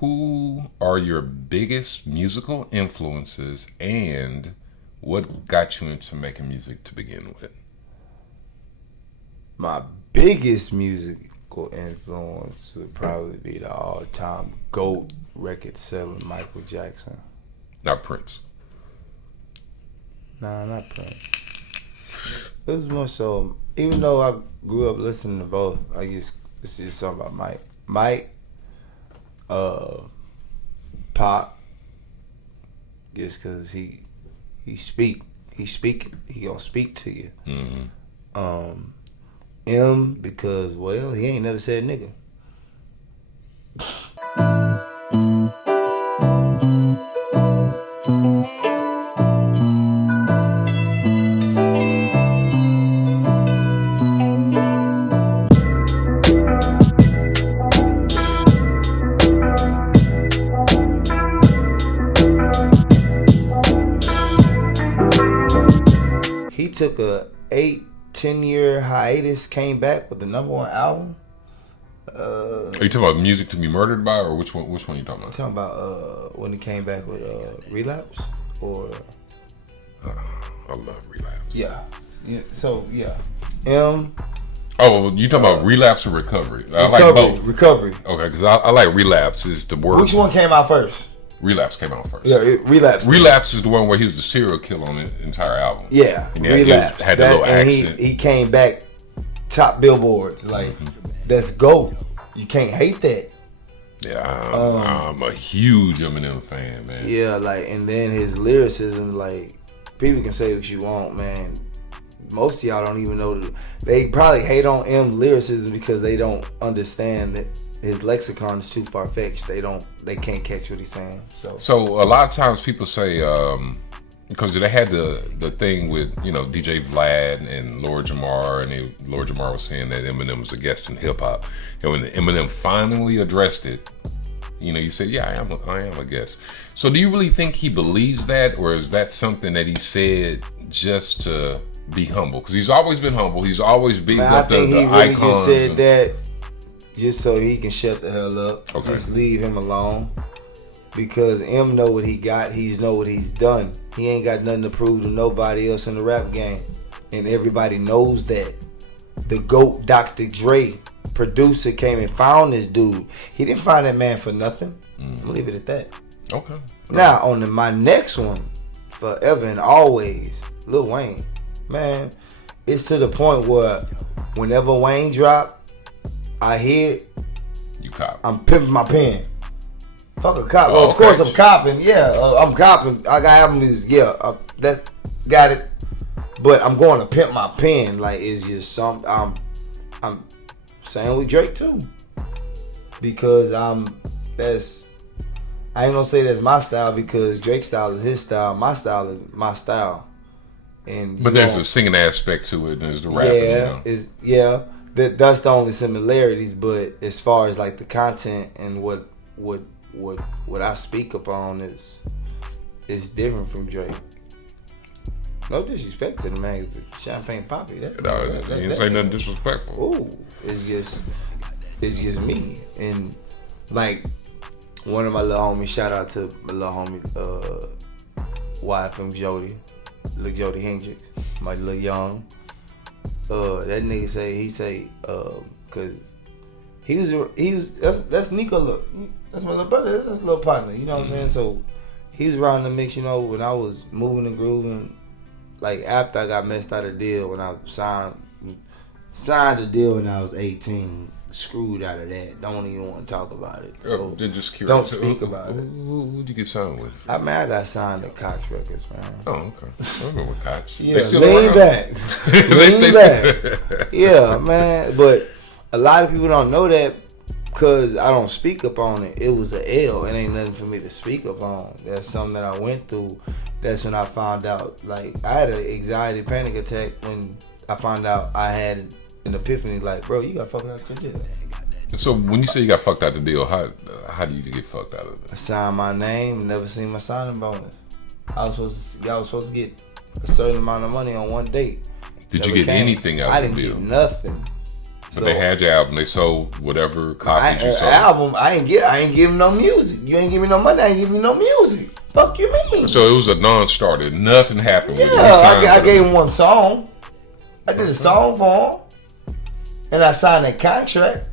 who are your biggest musical influences and what got you into making music to begin with? My biggest musical influence would probably be the all-time GOAT record seller, Michael Jackson. Not Prince. Nah, not Prince. It was more so, even though I grew up listening to both, I guess it's just something about Mike. Mike, Pop, just because he gonna speak to you. Mm-hmm. M, because, well, he ain't never said nigga. He took a 8-10 year hiatus, came back with the #1 album. Are you talking about Music to Be Murdered By, or which one you talking about? I'm talking about when he came back with Relapse, or I love Relapse. yeah. So yeah, M. Oh, you talking about Relapse or Recovery? I like both. Recovery. Okay, because I like Relapse is the word. Which one came out first? Relapse came out first. Yeah, Relapse. Relapse is the one where he was the serial killer on the entire album. Yeah, and Relapse. Had the little accent. He came back top billboards. Like, that's GOAT. You can't hate that. Yeah, I'm a huge Eminem fan, man. Yeah, like, and then his lyricism, like, people can say what you want, man. Most of y'all don't even know they probably hate on M lyricism because they don't understand that his lexicon is too far-fetched. They can't catch what he's saying. So a lot of times people say, because they had the thing with, DJ Vlad and Lord Jamar, and Lord Jamar was saying that Eminem was a guest in hip hop, and when Eminem finally addressed it, you said, yeah, I am a guest. So do you really think he believes that, or is that something that he said just to be humble? Because he's always been humble. He's always been up the icons. I think he really just said that just so he can shut the hell up. Okay. Just leave him alone. Because M know what he got. He know what he's done. He ain't got nothing to prove to nobody else in the rap game. And everybody knows that. The GOAT, Dr. Dre, producer, came and found this dude. He didn't find that man for nothing. I'm gonna leave it at that. Okay. Now, on my next one, forever and always, Lil Wayne. Man, it's to the point where whenever Wayne drop, I hear it. You cop. I'm pimping my pen. Fuck a cop. Oh, of course I'm copping. Yeah, I'm copping. I got albums. Yeah, that got it. But I'm going to pimp my pen. Like, it's just something. I'm saying with Drake too, because I ain't gonna say that's my style, because Drake's style is his style. My style is my style. But there's a singing aspect to it, and there's the rapping. Yeah, that's the only similarities. But as far as like the content and what I speak upon is different from Drake. No disrespect to the man, Champagne Poppy. You didn't say nothing disrespectful. Ooh, it's just me. And like one of my little homies, shout out to my little homie, wife from Jody. Look, Jody Hendricks, my little young. That nigga say, cause that's Nico. Look, that's my little brother. That's his little partner. You know what I'm saying? So he's around the mix. When I was moving and grooving, like after I got messed out of deal, when I signed the deal when I was 18. Screwed out of that. Don't even want to talk about it. So just curious. Don't speak about it. Who'd you get signed with? I got signed to Cox Records, man. Oh, okay. I remember Cox. Yeah, lean back. Lean back. Yeah, man. But a lot of people don't know that because I don't speak up on it. It was an L. It ain't nothing for me to speak up on. That's something that I went through. That's when I found out. Like, I had an anxiety panic attack when I found out I had an epiphany, like, bro, you got fucked out the deal. So when you say you got fucked out the deal, how do you get fucked out of it? I signed my name, never seen my signing bonus. Y'all was supposed to get a certain amount of money on one date. Did you get anything out of the deal? I didn't get nothing. But they had your album. They sold whatever copies you sold. Album. I ain't give him no music. You ain't give me no money. I ain't give me no music. Fuck you mean? So it was a non-starter. Nothing happened. Yeah, I gave him one song. I did a song for him, and I signed that contract.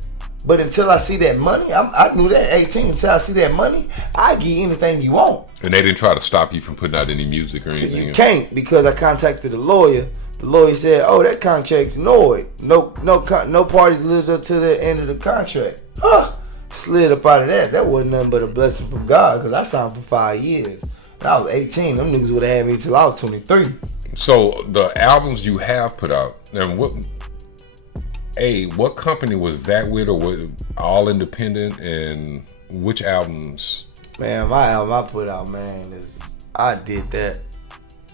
But until I see that money, I knew that 18. Until I see that money, I give you anything you want. And they didn't try to stop you from putting out any music or anything. You can't, because I contacted the lawyer. The lawyer said, "Oh, that contract's void. No parties lived up to the end of the contract." Slid up out of that. That wasn't nothing but a blessing from God, because I signed for 5 years. And I was 18. Them niggas would have had me till I was 23. So the albums you have put out, and what company was that with, or was it all independent? And which albums? Man, my album I put out, man, I did that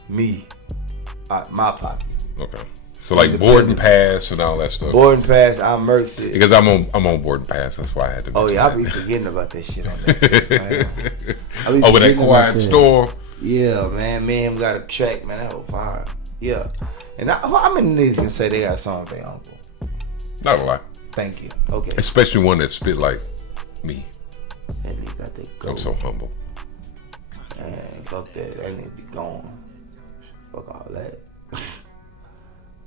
my pocket. Okay. So like Board and Pass and all that stuff. Board and Pass, I murks it. Because I'm on Board and Pass, that's why I had to. Oh yeah, I be forgetting about that shit on that. With that Quiet Storm. Yeah, man, me and him got a track, man. That was fire. Yeah, and how many niggas can say they got a song with their uncle? Not a lot. Thank you. Okay. Especially one that spit like me. That nigga got that go. I'm so humble. Man, fuck that. That nigga be gone. Fuck all that.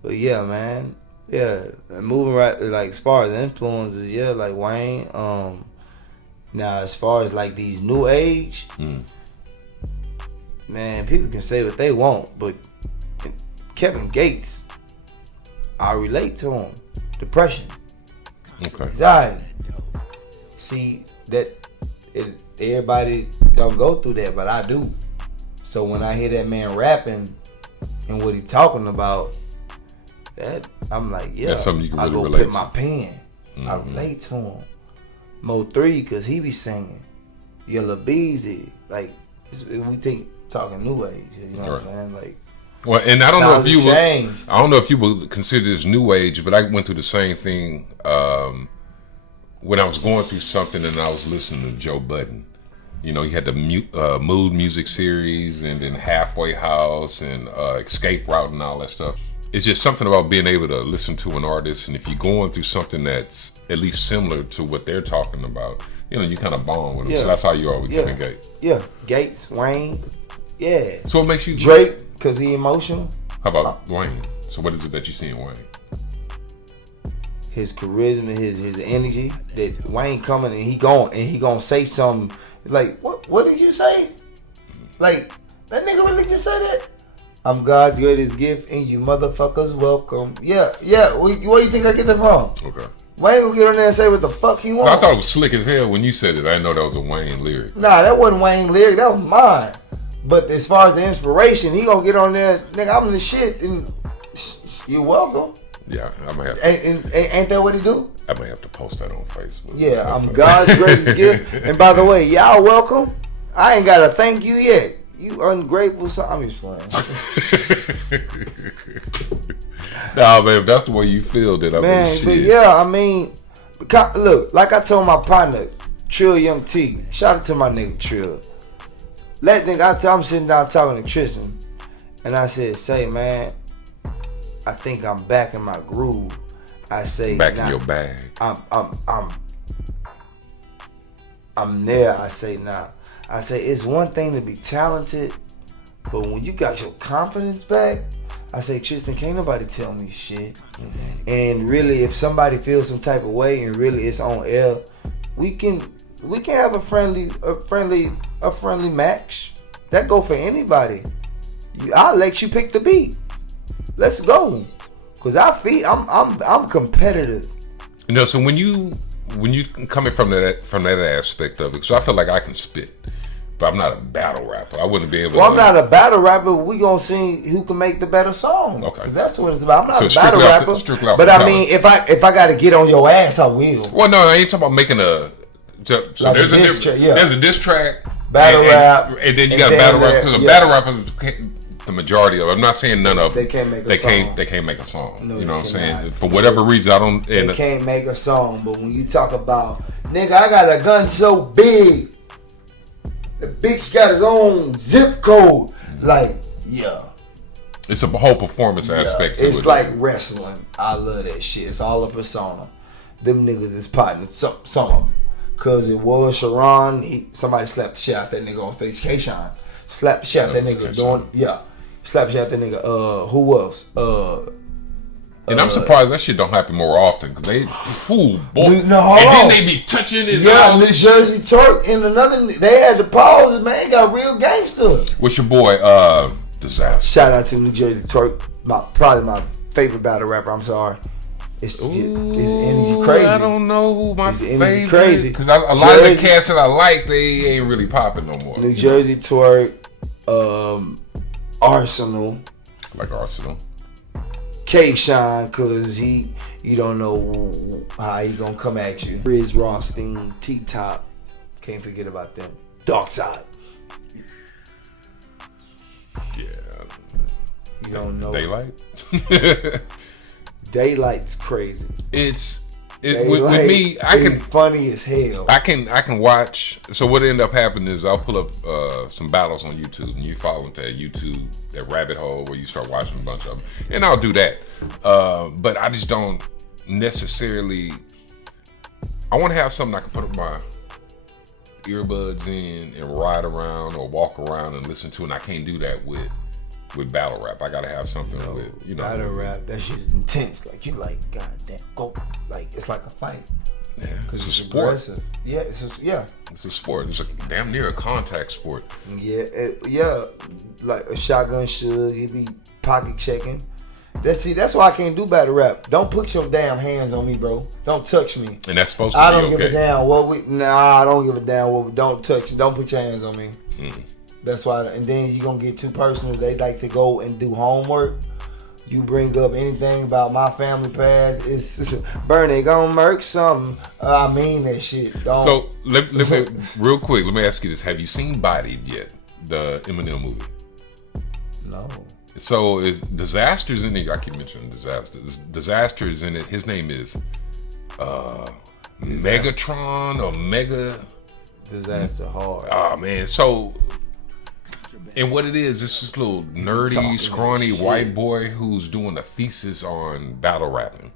But yeah, man. Yeah. And moving right, like as far as influences, yeah, like Wayne. Now as far as like these new age, man, people can say what they want, but Kevin Gates, I relate to him. Depression. Okay. Anxiety. See, everybody don't go through that, but I do. So when I hear that man rapping and what he talking about, that I'm like, yeah, that's something you can really I go relate put my pen. I relate to him. Mo 3, cause he be singing. Yellow Beezy, like we talking new age. You know what I'm saying? Like. Well, and I don't know if you would consider this new age, but I went through the same thing when I was going through something and I was listening to Joe Budden. You know, he had the Mood Music series, and then Halfway House and Escape Route and all that stuff. It's just something about being able to listen to an artist, and if you're going through something that's at least similar to what they're talking about, you know, you kind of bond with them. Yeah. So that's how you are with Kevin Gates. Yeah, Gates, Wayne. Yeah. So what makes you Drake? Cause he emotional. How about Wayne? So what is it that you see in Wayne? His charisma, his energy. That Wayne coming and he gonna say something like, what did you say? Like, that nigga really just said that? I'm God's greatest gift and you motherfuckers welcome. Yeah. Where you think I get that from? Okay. Wayne gonna get on there and say what the fuck he wants. I thought it was slick as hell when you said it. I didn't know that was a Wayne lyric. Nah, that wasn't Wayne lyric. That was mine. But as far as the inspiration, he gonna get on there, nigga, I'm the shit, and you're welcome. Yeah, I'm gonna have to. Ain't that what he do? I may have to post that on Facebook. Yeah, I'm God's greatest gift. And by the way, y'all welcome. I ain't gotta thank you yet. You ungrateful son. I'm just playing. Nah, man, if that's the way you feel, then I mean, shit. But yeah, I mean, look, like I told my partner, Trill Young T. Shout out to my nigga Trill. I'm sitting down talking to Tristan, and I said, "Say, man, I think I'm back in my groove." I say, "Back in your bag." I'm there. I say, "Nah." I say, "It's one thing to be talented, but when you got your confidence back," I say, "Tristan, can't nobody tell me shit." Mm-hmm. And really, if somebody feels some type of way, and really it's on air, we can have a friendly match. That go for anybody. I'll let you pick the beat. Let's go. Cause I'm competitive. You know, so when you coming from that aspect of it, so I feel like I can spit, but I'm not a battle rapper. I wouldn't be able to. Well, I'm not a battle rapper. We gonna see who can make the better song. Okay. That's what it's about. I'm not a battle rapper. But I mean, if I gotta get on your ass, I will. Well, no, I ain't talking about making a. So like there's a diss track, battle rap, and then you got a battle rap. Because a battle rapper, the majority of it, I'm not saying none of them. They can't make a song. They can't make a song. No, you know what I'm saying? For whatever reason, I don't. They can't make a song. But when you talk about, nigga, I got a gun so big, the bitch got his own zip code. Like, yeah, It's a whole performance aspect to it. It's like wrestling. I love that shit. It's all a persona. Them niggas is partners. Some of them. Cause it was Sharon. Somebody slapped the shit out that nigga on stage. K-Shine slapped the shit out that nigga slapped the shit out that nigga. Who else? And I'm surprised that shit don't happen more often because they, then they be touching it. New Jersey Turk and another. They had the pauses, man. Got real gangster. What's your boy? Disaster. Shout out to New Jersey Turk. Probably my favorite battle rapper. I'm sorry. It's energy crazy. I don't know who my favorite. Crazy because a lot of the cats that I like, they ain't really popping no more. New Jersey Twerk, Arsenal. I like Arsenal. K-Shine, cause you don't know how he gonna come at you. Riz Rothstein, T-Top. Can't forget about them. Dark Side. Yeah. You don't know. Daylight. Daylight's crazy. With me, I can funny as hell. I can watch. So what end up happening is I'll pull up some battles on YouTube, and you follow them to that YouTube, that rabbit hole where you start watching a bunch of them, and I'll do that. But I just don't necessarily. I want to have something I can put up my earbuds in and ride around or walk around and listen to, and I can't do that with battle rap. I gotta have something with battle rap. That shit's intense. Like you goddamn go. Like it's like a fight. Yeah, because it's a sport. Aggressive. Yeah, it's a sport. It's damn near a contact sport. Yeah, like a shotgun should. You be pocket checking. That's why I can't do battle rap. Don't put your damn hands on me, bro. Don't touch me. And that's supposed to I be don't give a damn I don't give a damn what we don't touch. Don't put your hands on me. That's why, and then you're going to get too personal. They like to go and do homework. You bring up anything about my family past, it's Berny gonna murk something. I mean that shit. So, let me, real quick, let me ask you this. Have you seen Bodied yet? The Eminem movie? No. So, Disaster's in it. I keep mentioning Disaster. Disaster's in it. His name is Megatron or Mega... Disaster hard. Oh, man. So... And what it is, it's this little nerdy, scrawny white boy who's doing a thesis on battle rapping.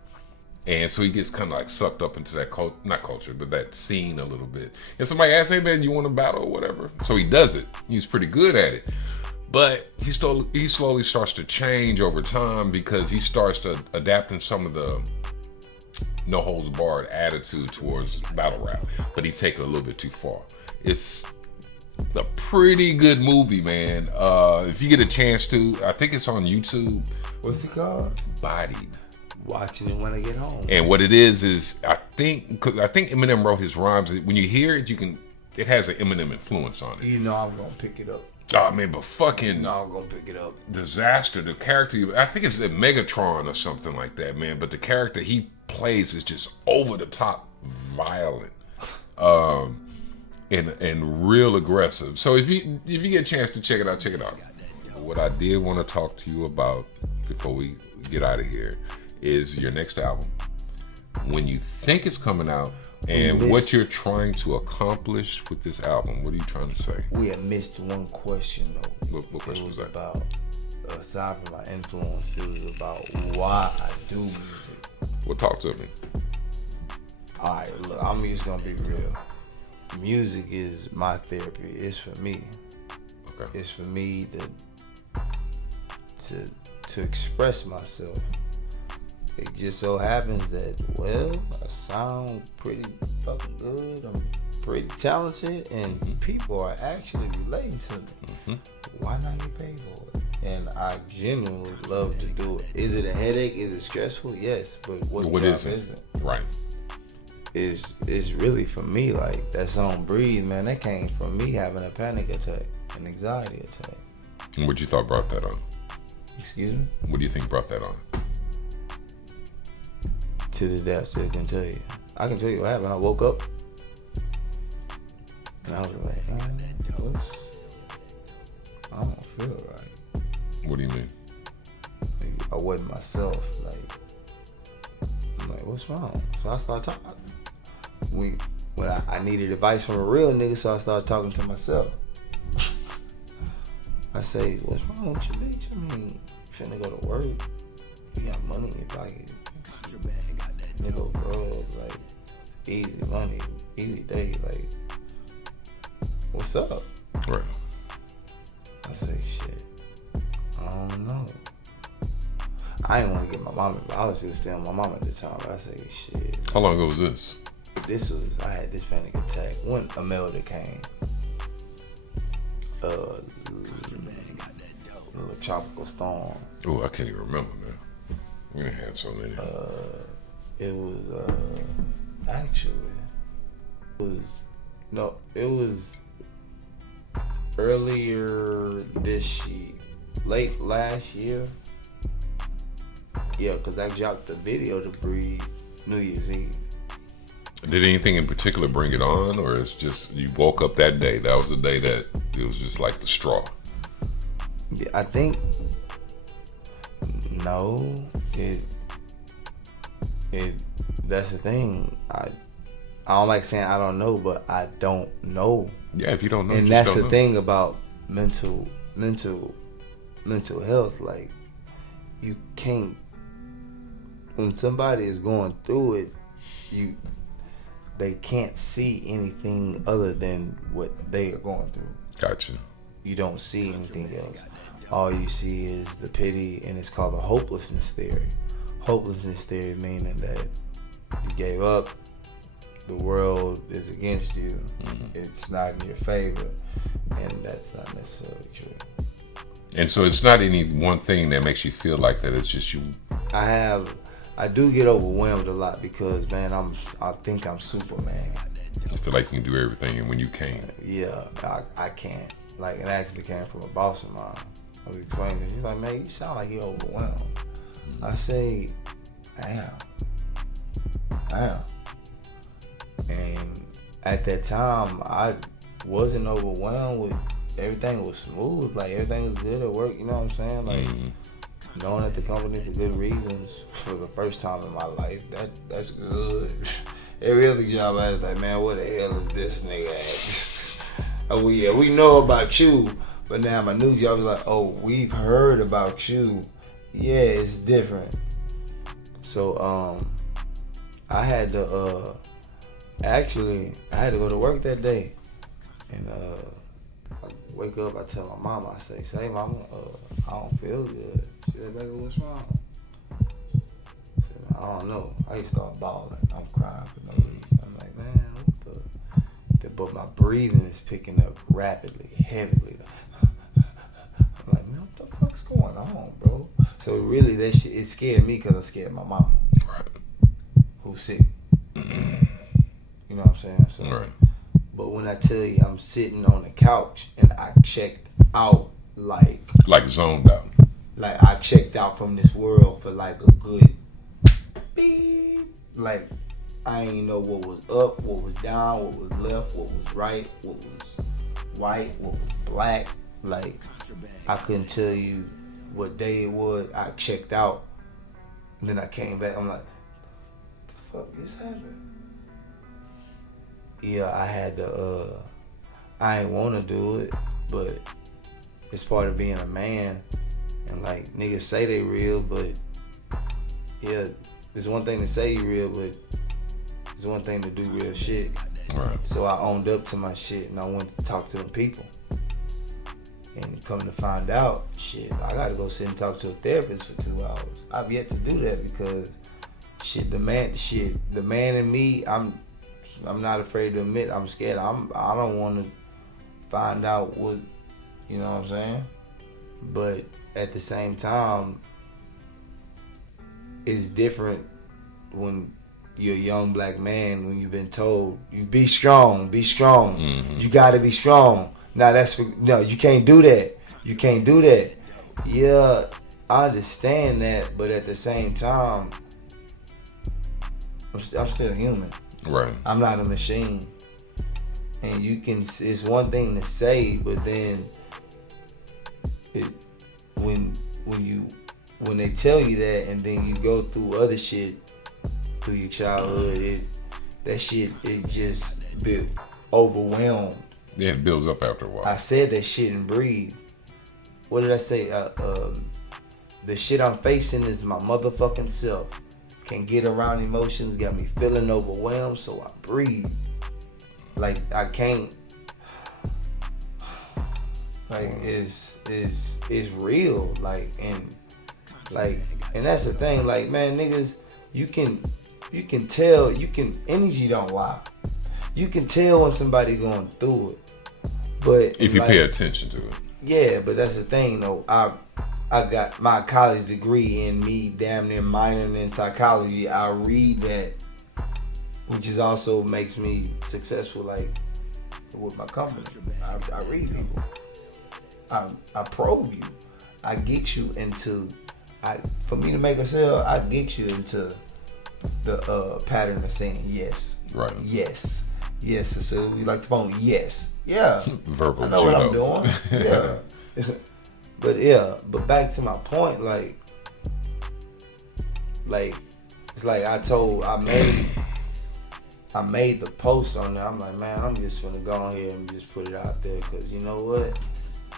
And so he gets kind of like sucked up into that not culture, but that scene a little bit. And somebody asks, hey man, you want to battle or whatever? So he does it. He's pretty good at it. But he slowly starts to change over time because he starts to adapting some of the no holds barred attitude towards battle rap. But he take it a little bit too far. It's a pretty good movie, man. If you get a chance to, I think it's on YouTube. What's it called? Bodied. Watching it when I get home. And what it is I think Eminem wrote his rhymes. When you hear it, it has an Eminem influence on it. You know I'm gonna pick it up. Oh man, but fucking I'm gonna pick it up. Disaster, the character, I think it's a Megatron or something like that, man. But the character he plays is just over the top violent. And real aggressive. So if you get a chance to check it out, check it out. What I did want to talk to you about before we get out of here is your next album. When you think it's coming out and what you're trying to accomplish with this album. What are you trying to say? We had missed one question though. What question was that? About, aside from my influence, it was about why I do music. Well, talk to me. Alright, look, I'm just gonna be real. Music is my therapy. It's for me. Okay. It's for me to express myself. It just so happens that, well, I sound pretty fucking good. I'm pretty talented, and people are actually relating to me. Why not get paid for it? And I genuinely love to do it. Is it a headache? Is it stressful? Yes, but what is it? Right. It's really for me. Like that song "Breathe," man, that came from me having a panic attack, an anxiety attack. And what you thought brought that on? Excuse me? What do you think brought that on? To this day, I still can tell you. I can tell you what happened. I woke up and I was like, I don't feel right. What do you mean? Like, I wasn't myself. Like, I'm like, what's wrong? So I started talking. When I needed advice from a real nigga, so I started talking to myself. I say, what's wrong with you, bitch? I mean, finna go to work. You got money in your pocket. Nigga, bro, like, easy money, easy day, like, what's up? Right. I say, shit, I don't know. I didn't want to get my mom involved. I was still staying with my mom at the time, but I say, shit. How long ago was this? I had this panic attack when Imelda came. Little tropical storm. Oh, I can't even remember, man. We done had so many. It was actually it was earlier this year, late last year. Yeah, because I dropped the video to Breathe New Year's Eve. Did anything in particular bring it on, or it's just you woke up that day? That was the day that it was just like the straw. Yeah, I think no. That's the thing. I don't like saying I don't know, but I don't know. Yeah, if you don't know, and that's the thing about mental health. Like, you can't. When somebody is going through it, they can't see anything other than what they are going through. Gotcha. You don't see anything else. All you see is the pity, and it's called the hopelessness theory. Hopelessness theory meaning that you gave up, the world is against you, it's not in your favor, and that's not necessarily true. And so it's not any one thing that makes you feel like that, it's just you. I do get overwhelmed a lot because, man, I think I'm Superman. You feel like you can do everything, and when you can't. Yeah, I can't. Like, it actually came from a boss of mine. I was explaining this. He's like, man, you sound like you're overwhelmed. I say, I am. And at that time, I wasn't overwhelmed with everything was smooth. Like, everything was good at work, you know what I'm saying? Like, going at the company for good reasons for the first time in my life, that's good. Every other job I was like, man, what the hell is this nigga at? Oh, yeah, we know about you. But now my new job is like, oh, we've heard about you. Yeah, it's different. So I had to I had to go to work that day, and I wake up, I tell my mama, I say mama, I don't feel good. She said, baby, what's wrong? I said, I don't know. I used to start bawling. I'm crying for no reason. I'm like, man, what the but my breathing is picking up rapidly, heavily. I'm like, man, what the fuck's going on, bro? So really, that shit, it scared me because I scared my mama, who's sick. You know what I'm saying? So, right. But when I tell you I'm sitting on the couch and I checked out like zoned out. Like, I checked out from this world for like a good beep. Like, I ain't know what was up, what was down, what was left, what was right, what was white, what was black. Like, I couldn't tell you what day it was. I checked out, and then I came back. I'm like, the fuck is happening? Yeah, I had to, I ain't want to do it, but it's part of being a man. And like, niggas say they real, but yeah, there's one thing to say you real, but there's one thing to do real shit. Right. So I owned up to my shit, and I went to talk to them people. And come to find out, shit, I gotta go sit and talk to a therapist for 2 hours. I've yet to do that because the man in me, I'm not afraid to admit I'm scared. I don't want to find out what, you know what I'm saying? But at the same time, it's different when you're a young black man, when you've been told, you be strong. Mm-hmm. You gotta be strong. Now no, you can't do that. You can't do that. Yeah, I understand that, but at the same time, I'm still human. Right. I'm not a machine. And it's one thing to say, but then when they tell you that, and then you go through other shit through your childhood, that shit is just overwhelmed. Yeah, it builds up after a while. I said that shit and breathe. What did I say? the shit I'm facing is my motherfucking self. Can't get around emotions, got me feeling overwhelmed, so I breathe. Like I can't. Like it's real. Like and that's the thing. Like man, niggas, you can tell. Energy don't lie. You can tell when somebody going through it. But if you pay attention to it. Yeah, but that's the thing though. I got my college degree in me damn near minoring in psychology. I read that, which is also makes me successful like with my company. I read people. I probe you. I get you into for me to make a sale, I get you into the pattern of saying yes. Right. Yes. Yes. So you like the phone? Yes. Yeah. Verbal. I know what I'm doing. Yeah. But back to my point, like it's like I made the post on there. I'm like, man, I'm just gonna go on here and just put it out there because you know what?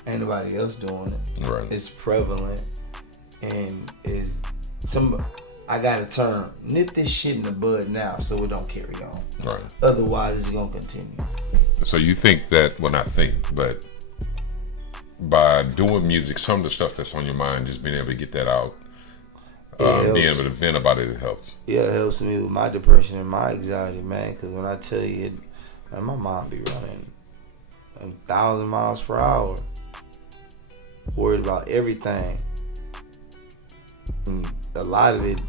Ain't nobody else doing it. Right. It's prevalent and I gotta nip this shit in the bud now so it don't carry on. Right. Otherwise it's gonna continue. So you think that, well not think, but by doing music, some of the stuff that's on your mind, just being able to get that out, being able to vent about it helps. Yeah, it helps me with my depression and my anxiety, man. Because when I tell you, man, my mind be running 1,000 miles per hour, worried about everything, and a lot of it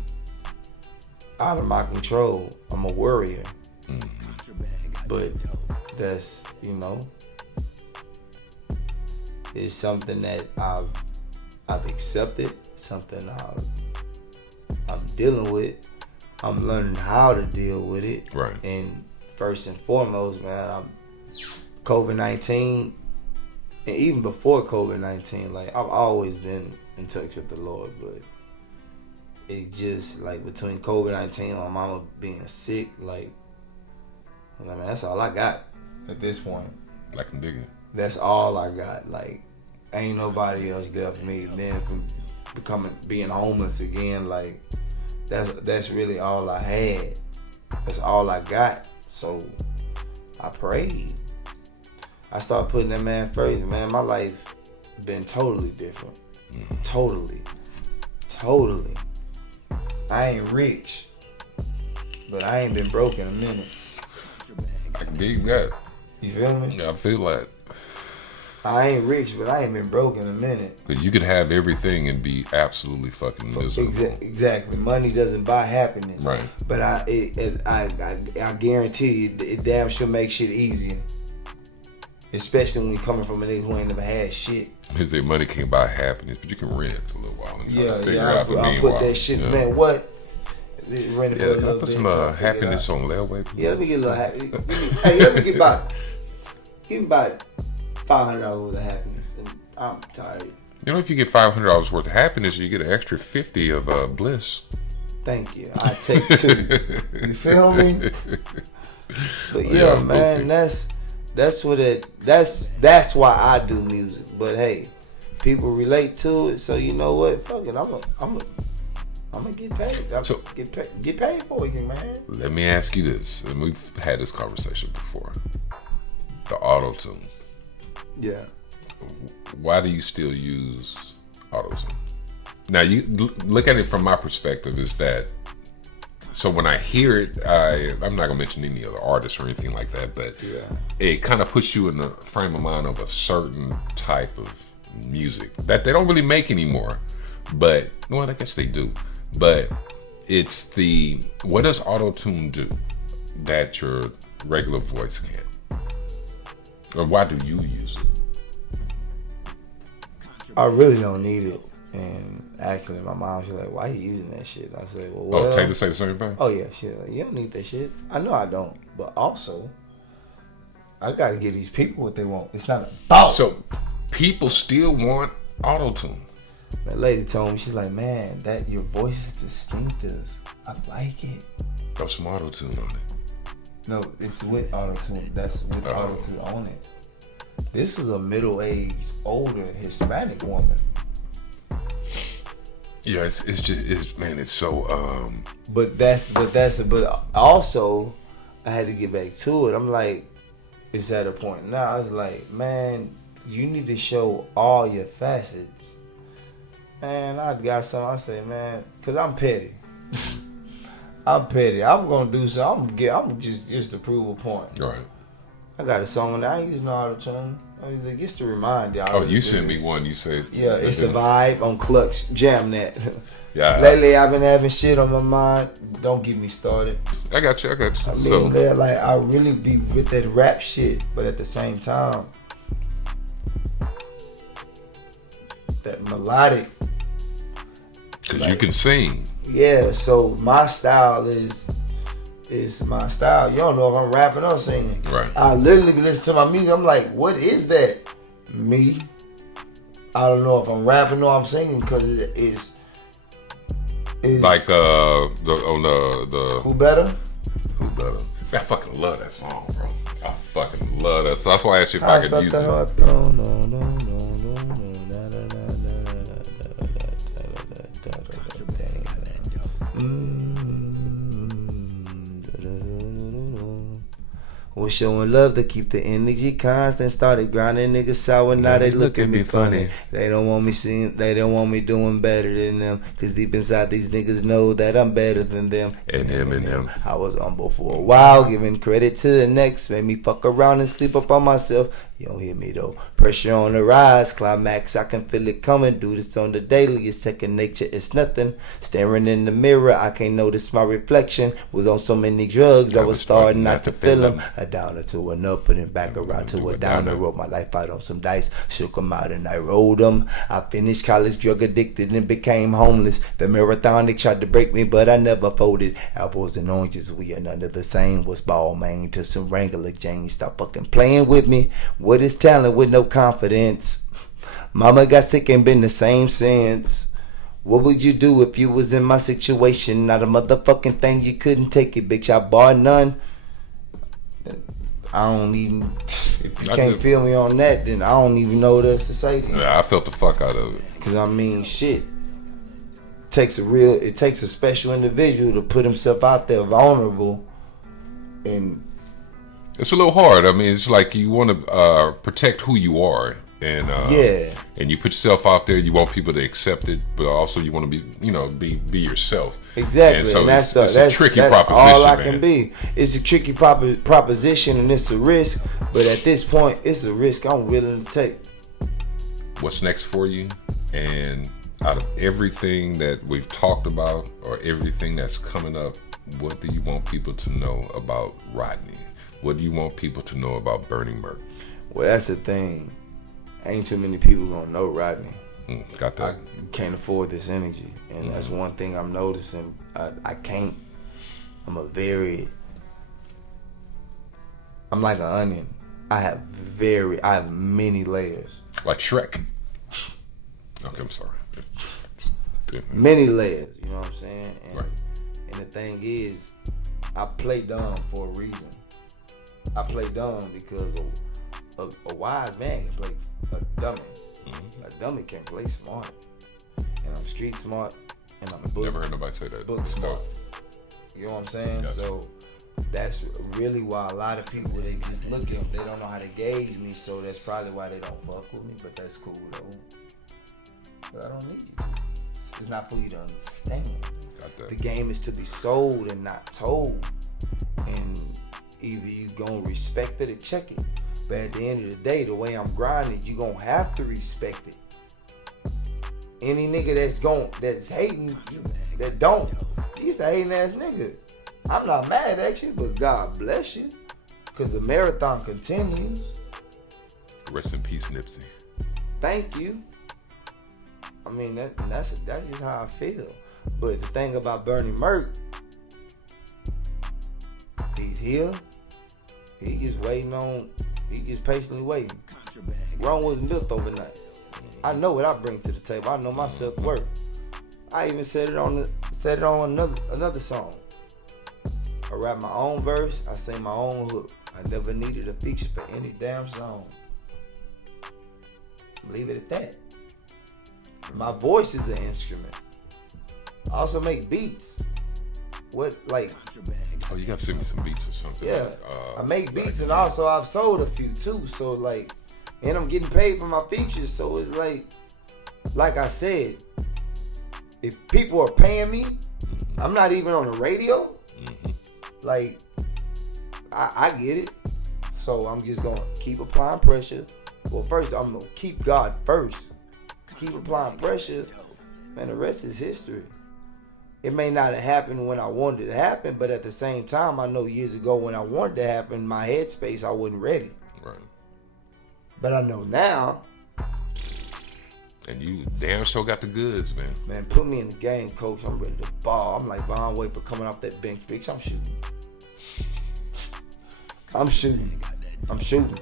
out of my control. I'm a worrier, but that's it's something that I've accepted, something I'm dealing with. I'm learning how to deal with it. Right. And first and foremost, man, COVID-19, and even before COVID-19, like I've always been in touch with the Lord, but it just like between COVID-19 and my mama being sick, like man, that's all I got at this point. I can dig it. That's all I got. Like, ain't nobody else there for me. Then from being homeless again, like that's really all I had. That's all I got. So I prayed. I started putting that man first. Man, my life been totally different. Totally. I ain't rich, but I ain't been broke in a minute. I can dig that. You feel me? Yeah, I feel that. I ain't rich, but I ain't been broke in a minute. But you could have everything and be absolutely fucking miserable. Exactly. Money doesn't buy happiness. Right. But I guarantee you, it damn sure make shit easier. Especially when you coming from a nigga who ain't never had shit. They say money can't buy happiness, but you can rent for a little while. And I'll put that shit, man. What? Renting for a little put bit, some happiness on layaway. Yeah, let me get a little happy. Let me get about $500 worth of happiness, and I'm tired. You know, if you get $500 worth of happiness, you get an extra 50 of bliss. Thank you. I take 2. You feel me? But yeah, man, that's why I do music. But hey, people relate to it, so you know what? Fuck it, I'm gonna get paid. Get paid for it, man. Let me ask you this, and we've had this conversation before. The auto-tune. Yeah. Why do you still use auto-tune? Now, you look at it from my perspective is that, so when I hear it, I'm not going to mention any other artists or anything like that, but it kind of puts you in the frame of mind of a certain type of music that they don't really make anymore. But, well, I guess they do. But it's what does auto-tune do that your regular voice can't? Or why do you use it? I really don't need it. And actually, my mom, she's like, why are you using that shit? I said, well, Taylor say the same thing? Oh, yeah, shit. Like, you don't need that shit. I know I don't. But also, I got to give these people what they want. It's not about. So, people still want auto-tune. That lady told me, she's like, man, that your voice is distinctive. I like it. Throw some auto-tune on it. No, it's with auto-tune. That's with auto-tune on it. This is a middle-aged, older Hispanic woman. Yeah, it's just man, it's so But also I had to get back to it. I'm like, it's at a point now. I was like, man, you need to show all your facets. Man, I got something. I say, man, cause I'm petty. I'm petty. I'm gonna do something. I'm just to prove a point. right. I got a song and I ain't using all the tune. I was like, just to remind y'all. Oh, you sent me one. You said yeah, it's a vibe on Clutch. Jam that. Yeah. Lately, I've been having shit on my mind. Don't get me started. I got you. I mean, like I really be with that rap shit, but at the same time, that melodic. Because like, you can sing. Yeah, so my style is my style. You don't know if I'm rapping or singing. Right. I literally listen to my music. I'm like, what is that? Me. I don't know if I'm rapping or I'm singing because it's like the Who Better? Who Better? Man, I fucking love that song, bro. I fucking love that. So that's why I asked you if I could use it. Was showing love to keep the energy constant. Started grinding niggas sour, now they look at me funny. They don't want me doing better than them. Cause deep inside these niggas know that I'm better than them. And him. I was humble for a while, giving credit to the next. Made me fuck around and sleep up on myself. You don't hear me though. Pressure on the rise, climax, I can feel it coming. Do this on the daily, it's second nature, it's nothing. Staring in the mirror, I can't notice my reflection. Was on so many drugs, I was starting not to feel them. A downer to an up, and then back around to a downer. Wrote my life out on some dice, shook them out and I rolled them. I finished college, drug addicted and became homeless. The marathon, they tried to break me, but I never folded. Apples and oranges, we are none of the same. Was ball main to some Wrangler Jane. Stop fucking playing with me. What is talent with no confidence? Mama got sick and been the same since. What would you do if you was in my situation? Not a motherfucking thing, you couldn't take it, bitch. I bar none. I don't even, if you can't feel me on that, then I don't even know what else to say to you. Yeah, I felt the fuck out of it. Cause I mean, shit. It takes a special individual to put himself out there vulnerable, and it's a little hard. I mean, it's like you want to protect who you are, and and you put yourself out there. You want people to accept it, but also you want to be yourself. Exactly, and, so and that's a tricky proposition. All I can be. It's a tricky proposition, and it's a risk. But at this point, it's a risk I'm willing to take. What's next for you? And out of everything that we've talked about, or everything that's coming up, what do you want people to know about Rodney? What do you want people to know about BernyMurk? Well, that's the thing. Ain't too many people gonna know Rodney. Got that. I can't afford this energy, and that's one thing I'm noticing. I can't. I'm like an onion. I have many layers. Like Shrek. Okay, I'm sorry. Many layers. You know what I'm saying? And, right. And the thing is, I play dumb for a reason. I play dumb because a wise man can play a dummy. A dummy can play smart. And I'm street smart, and I'm never heard nobody say that. Book smart. You know what I'm saying? Gotcha. So that's really why a lot of people, they just look at them, they don't know how to gauge me, so that's probably why they don't fuck with me, but that's cool though. But I don't need you. It's not for you to understand. Got that. The game is to be sold and not told. And either you gonna respect it or check it. But at the end of the day, the way I'm grinding, you gonna have to respect it. Any nigga that's hating, that don't, he's the hating ass nigga. I'm not mad at you, but God bless you. Cause the marathon continues. Rest in peace, Nipsey. Thank you. I mean, that's just how I feel. But the thing about BernyMurk, he's here. He just patiently waiting. Rome wasn't built overnight. I know what I bring to the table. I know my self-worth. I even said it on another song. I rap my own verse. I sing my own hook. I never needed a feature for any damn song. Leave it at that. My voice is an instrument. I also make beats. What, like... Oh, you gotta send me some beats or something. Yeah, I make beats, and also I've sold a few too. So like, and I'm getting paid for my features. So it's like I said, if people are paying me, I'm not even on the radio. Like, I get it. So I'm just gonna keep applying pressure. Well, first I'm gonna keep God first. Keep applying pressure, and the rest is history. It may not have happened when I wanted it to happen, but at the same time, I know years ago when I wanted it to happen, my headspace, I wasn't ready. Right. But I know now. And you damn sure got the goods, man. Man, put me in the game, coach. I'm ready to ball. I'm like Von Way for coming off that bench, bitch. I'm shooting. I'm shooting.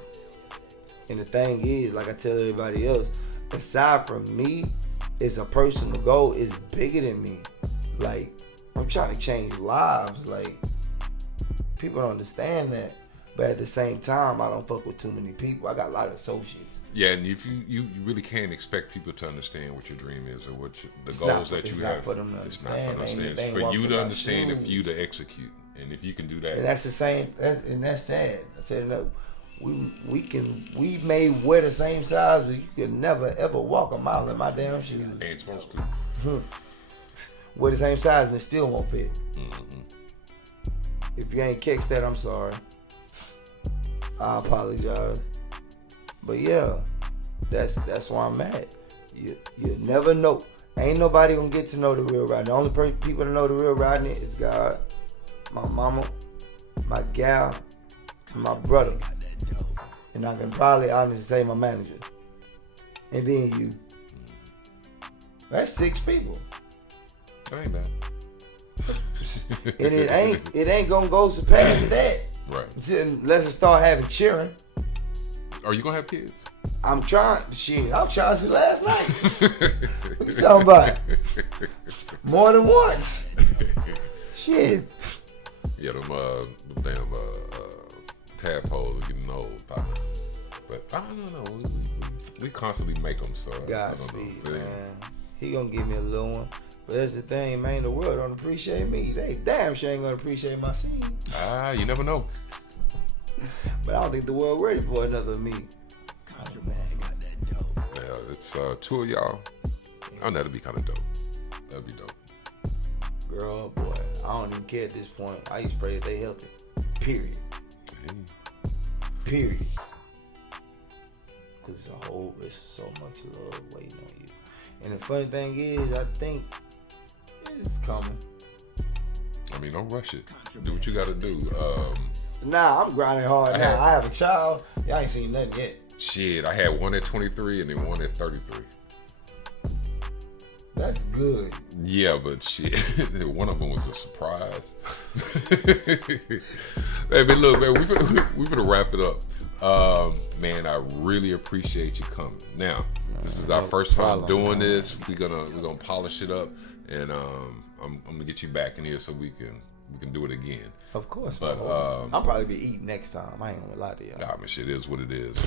And the thing is, like I tell everybody else, aside from me, it's a personal goal. It's bigger than me. Like, I'm trying to change lives. Like, people don't understand that. But at the same time, I don't fuck with too many people. I got a lot of associates. Yeah, and if you really can't expect people to understand what your dream is or what the goals that you have. It's not for them to understand. It's not for them to understand. It's for you to understand and for you to execute. And if you can do that. And that's the same, and that's sad. I said, no, we may wear the same size, but you could never ever walk a mile in my damn shoes. Ain't supposed to. Wear the same size and it still won't fit. If you ain't catch that, I'm sorry. I apologize. But yeah, that's where I'm at. You never know. Ain't nobody gonna get to know the real Rodney. The only people to know the real Rodney is God, my mama, my gal, and my brother. And I can probably honestly say my manager. And then you. That's 6 people. That ain't bad. And it ain't gonna go surpass that. Right. Unless it start having cheering. Are you gonna have kids? I'm trying. Shit, I was trying to last night. What you talking about? More than once. Shit. Yeah, them damn tadpoles are getting old, partner. But I don't know. We constantly make them, so Godspeed, man. He gonna give me a little one. But that's the thing, man. The world don't appreciate me. They damn sure ain't gonna appreciate my seed. You never know. But I don't think the world ready for another me. Yeah, it's 2 of y'all. I know that'd be kind of dope. That'd be dope. Girl, boy, I don't even care at this point. I used to pray that they healthy. Period. Period. Cause it's so much love waiting on you. And the funny thing is, I think it's coming. I mean, don't rush it. Do what you gotta do. Nah, I'm grinding hard now. I have a child. Y'all ain't seen nothing yet. Shit, I had one at 23 and then one at 33. That's good. Yeah, but shit, one of them was a surprise. Hey, man, look, man, we finna wrap it up. Man, I really appreciate you coming. Now, this is our first time doing this. We're gonna polish it up, and I'm gonna get you back in here so we can do it again. Of course, but I'll probably be eating next time. I ain't gonna lie to y'all. Nah, man, shit is what it is,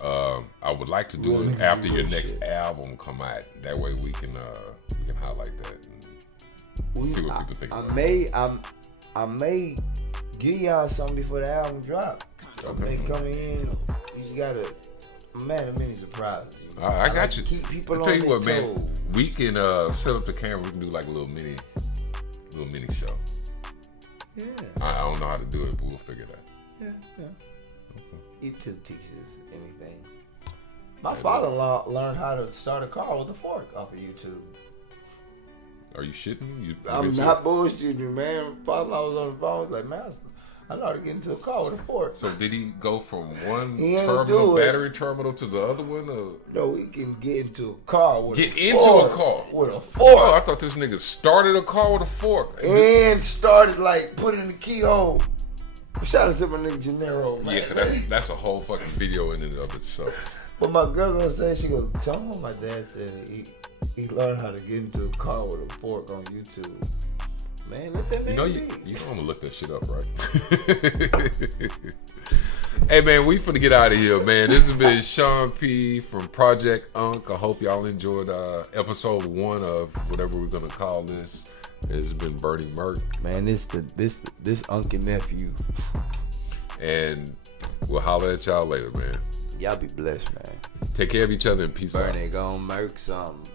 man. I would like to do it after your next album come out. That way we can highlight that and see what people think about it. I may give y'all something before the album drop. Okay. Coming in, you just gotta, man, a mini surprise. I got you. Keep people I'll tell you what, toes. man. We can set up the camera. We can do like a little mini show. Yeah. I don't know how to do it, but we'll figure it out. Yeah. Okay. YouTube teaches anything. My father-in-law learned how to start a car with a fork off of YouTube. Are you shitting me? I'm not bullshitting you, man. Father-in-law was on the phone. Like, man, I know how to get into a car with a fork. So did he go from one battery terminal to the other one? Or? No, he can get into a car with a fork. Get into a car? With a fork. Oh, I thought this nigga started a car with a fork. And started, like, putting in the keyhole. Shout out to my nigga Gennaro, man. Yeah, that's a whole fucking video in and of itself. But my girl gonna say, she goes, tell him what my dad said. He learned how to get into a car with a fork on YouTube. Man, let that man you know I'm gonna look that shit up, right? Hey, man, we finna get out of here, man. This has been Sean P. from Project Unk. I hope y'all enjoyed episode 1 of whatever we're gonna call this. It's been BernyMurk. Man, this Unk and nephew. And we'll holler at y'all later, man. Y'all be blessed, man. Take care of each other and peace out. Berny gon' murk something.